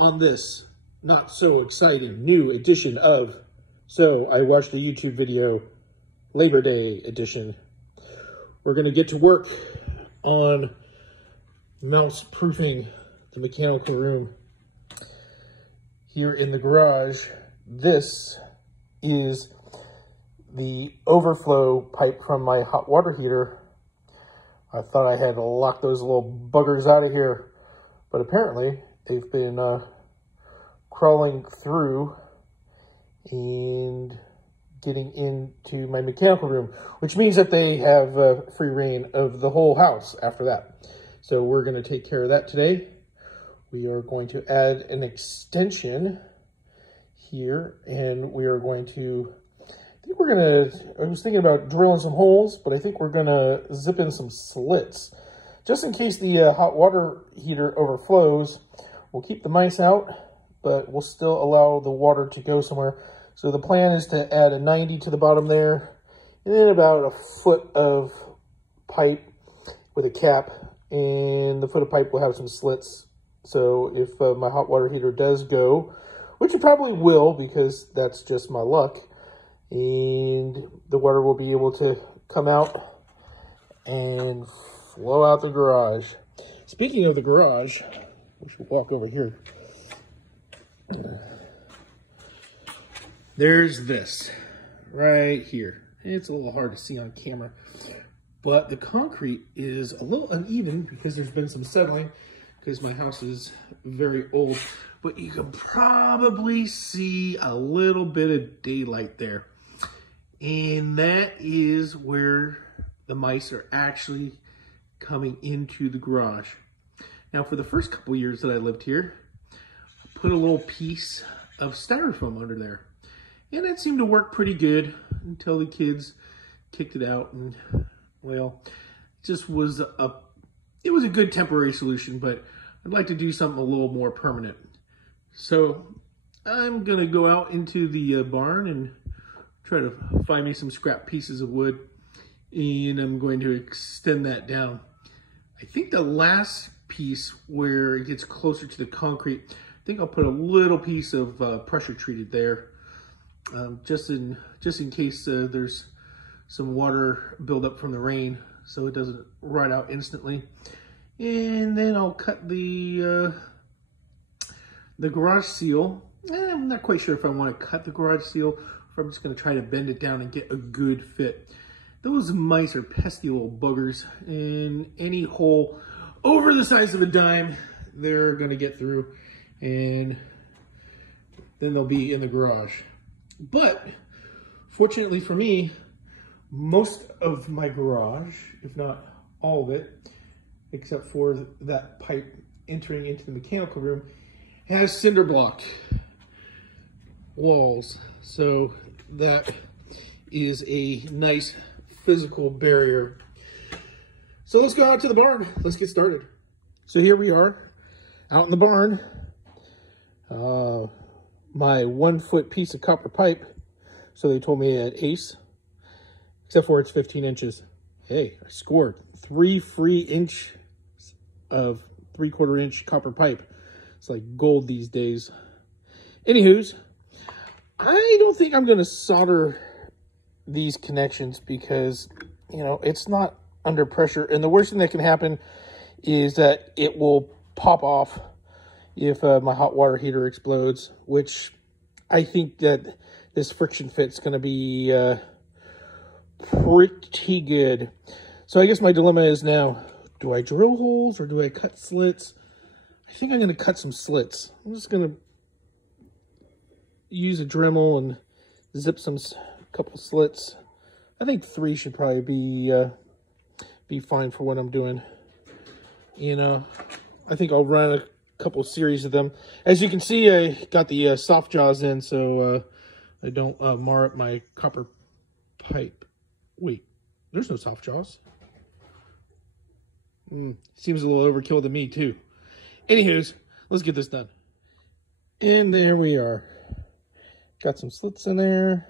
on this not so exciting new edition of So I Watched a YouTube Video Labor Day edition. We're going to get to work on mouse proofing the mechanical room here in the garage. This is the overflow pipe from my hot water heater. I thought I had to lock those little buggers out of here, but apparently they've been crawling through and getting into my mechanical room, which means that they have free reign of the whole house after that. So we're going to take care of that today. We are going to add an extension here, and we are going to, I was thinking about drilling some holes, but I think we're going to zip in some slits. Just in case the hot water heater overflows, we'll keep the mice out, but we'll still allow the water to go somewhere. So the plan is to add a 90 to the bottom there, and then about a foot of pipe with a cap, and the foot of pipe will have some slits. So if my hot water heater does go, which it probably will because that's just my luck, and the water will be able to come out and flow out the garage. Speaking of the garage, we should walk over here. There's this right here. It's a little hard to see on camera, but the concrete is a little uneven because there's been some settling because my house is very old, but you can probably see a little bit of daylight there. And that is where the mice are actually coming into the garage. Now, for the first couple of years that I lived here, I put a little piece of styrofoam under there. And it seemed to work pretty good until the kids kicked it out. And, well, it just was it was a good temporary solution, but I'd like to do something a little more permanent. So I'm going to go out into the barn and try to find me some scrap pieces of wood, and I'm going to extend that down. I think the last piece where it gets closer to the concrete, I think I'll put a little piece of pressure treated there, just in case there's some water buildup from the rain, so it doesn't rot out instantly. And then I'll cut the garage seal. I'm not quite sure if I want to cut the garage seal, or I'm just going to try to bend it down and get a good fit. Those mice are pesky little buggers, and any hole over the size of a dime, they're going to get through, and then they'll be in the garage. But fortunately for me, most of my garage, if not all of it, except for that pipe entering into the mechanical room, has cinder block walls. So that is a nice physical barrier. So let's go out to the barn. Let's get started. So here we are out in the barn. My 1 foot piece of copper pipe. So they told me at Ace, except for it's 15 inches. Hey, I scored 3 free inch of 3/4 inch copper pipe. It's like gold these days. Anywho's, I don't think I'm going to solder these connections because, you know, it's not under pressure. And the worst thing that can happen is that it will pop off if my hot water heater explodes, which I think that this friction fit's going to be pretty good. So I guess my dilemma is now, do I drill holes or do I cut slits? I think I'm going to cut some slits. I'm just going to use a Dremel and zip some couple slits. I think 3 should probably be fine for what I'm doing. You know, I think I'll run a couple series of them. As you can see, I got the soft jaws in so I don't mar up my copper pipe. Wait, there's no soft jaws. Seems a little overkill to me too. Anywho's, let's get this done. And there we are. Got some slits in there.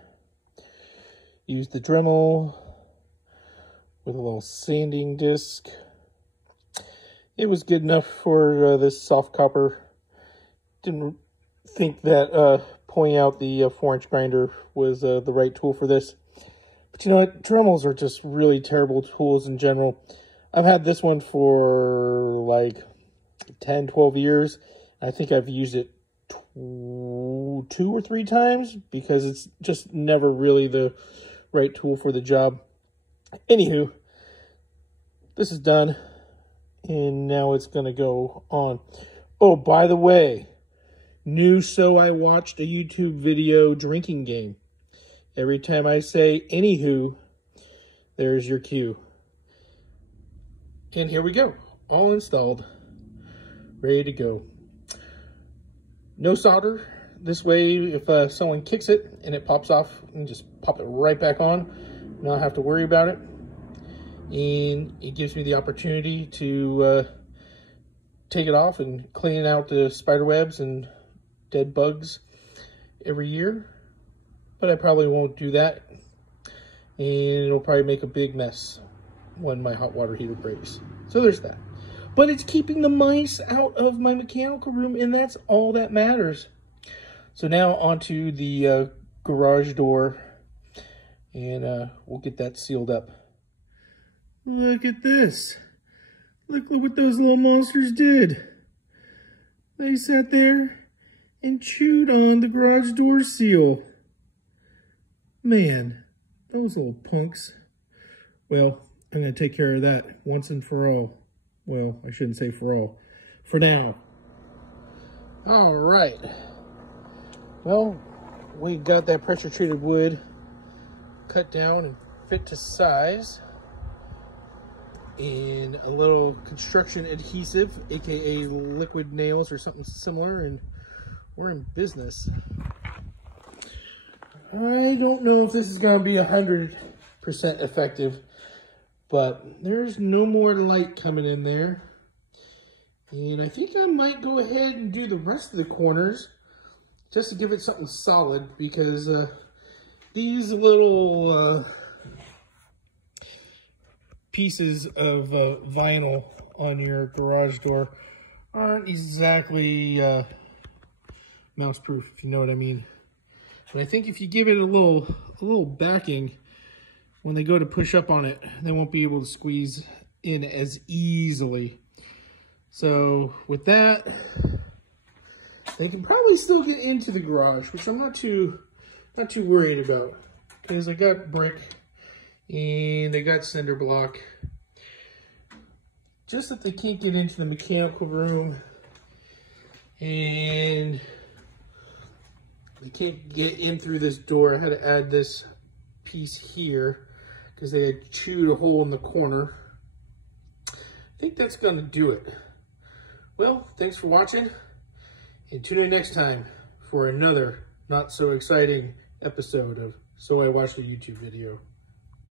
Used the Dremel with a little sanding disc. It was good enough for this soft copper. didn't think that pulling out the 4-inch grinder was the right tool for this. But you know what? Dremels are just really terrible tools in general. I've had this one for like 10, 12 years. I think I've used it 2 or 3 times because it's just never really the right tool for the job. Anywho, this is done, and now it's going to go on. Oh, by the way, new So I Watched a YouTube video drinking game. Every time I say anywho, there's your cue. And here we go, all installed, ready to go. No solder. This way, if someone kicks it and it pops off, you can just pop it right back on. Not have to worry about it. And it gives me the opportunity to take it off and clean out the spider webs and dead bugs every year. But I probably won't do that. And it'll probably make a big mess when my hot water heater breaks. So there's that. But it's keeping the mice out of my mechanical room, and that's all that matters. So now onto the garage door, and we'll get that sealed up. Look at this. Look what those little monsters did. They sat there and chewed on the garage door seal. Man, those little punks. Well, I'm going to take care of that once and for all. Well, I shouldn't say for all. For now. All right. Well, we got that pressure treated wood cut down and fit to size. And a little construction adhesive, aka liquid nails or something similar, and we're in business. I don't know if this is going to be 100% effective, but there's no more light coming in there. And I think I might go ahead and do the rest of the corners just to give it something solid, because these little pieces of vinyl on your garage door aren't exactly mouse proof, if you know what I mean. But I think if you give it a little backing, when they go to push up on it, they won't be able to squeeze in as easily. So with that, they can probably still get into the garage, which I'm not too worried about, because I got brick and they got cinder block. Just that they can't get into the mechanical room, and they can't get in through this door. I had to add this piece here because they had chewed a hole in the corner. I think that's gonna do it. Well, thanks for watching, and tune in next time for another not so exciting episode of So I Watched a YouTube Video.